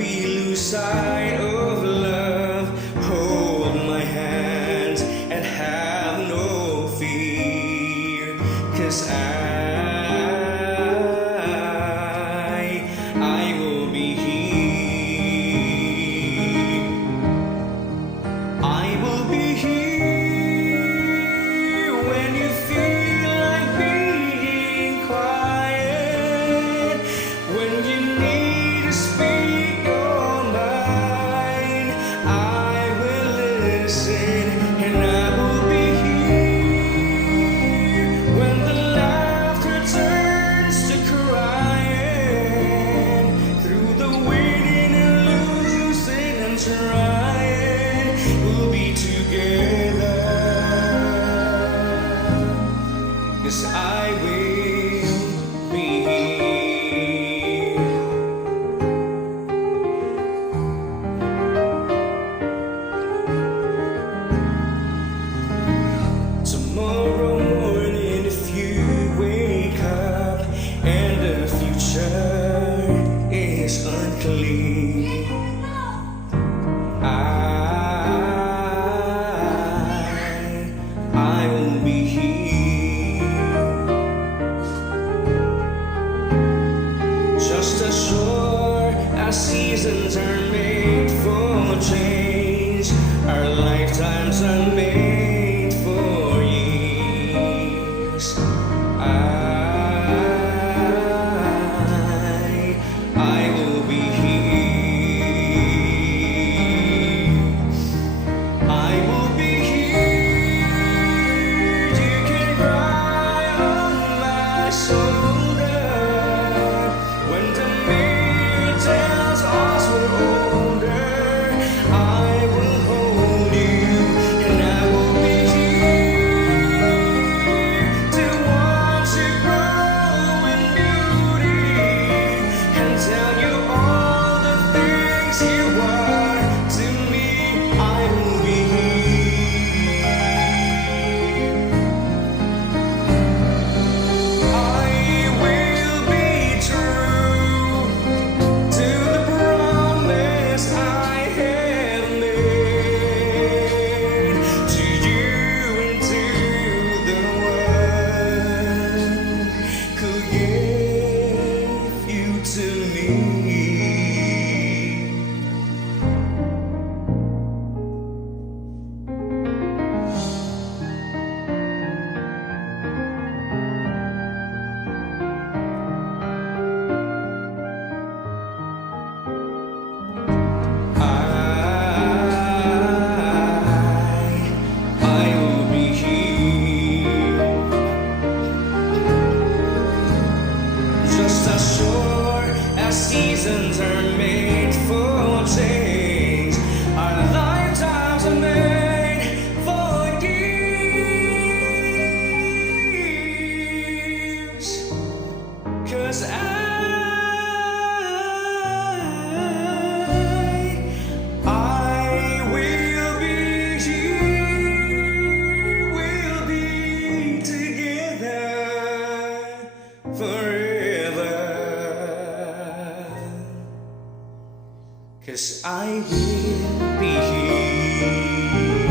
we lose sight of love, hold my hand and have no fear, 'cause I will be here. I will be here when you feel like being quiet, when you need to speak your mind. I will listen and I will be here when the laughter turns to crying, through the winning and losing and trying, we'll be together, 'cause I will be here. Tomorrow morning, if you wake up and the future is unclear, I will be here. Just as sure as seasons are made for change, our lifetimes are made for years. I will be here. I will be here. You can cry on my shoulder when the mirror tells us we're older. I will hold you and I will be here to watch you grow in beauty and tell you all the things you are to me. I will be here. I will be true to the promise I have made to you and to the one who gave you to me. I will be here. Just as sure as seasons are made for change, our lifetimes are made for years. 'Cause I will be here, we'll be together forever, 'cause I will be here.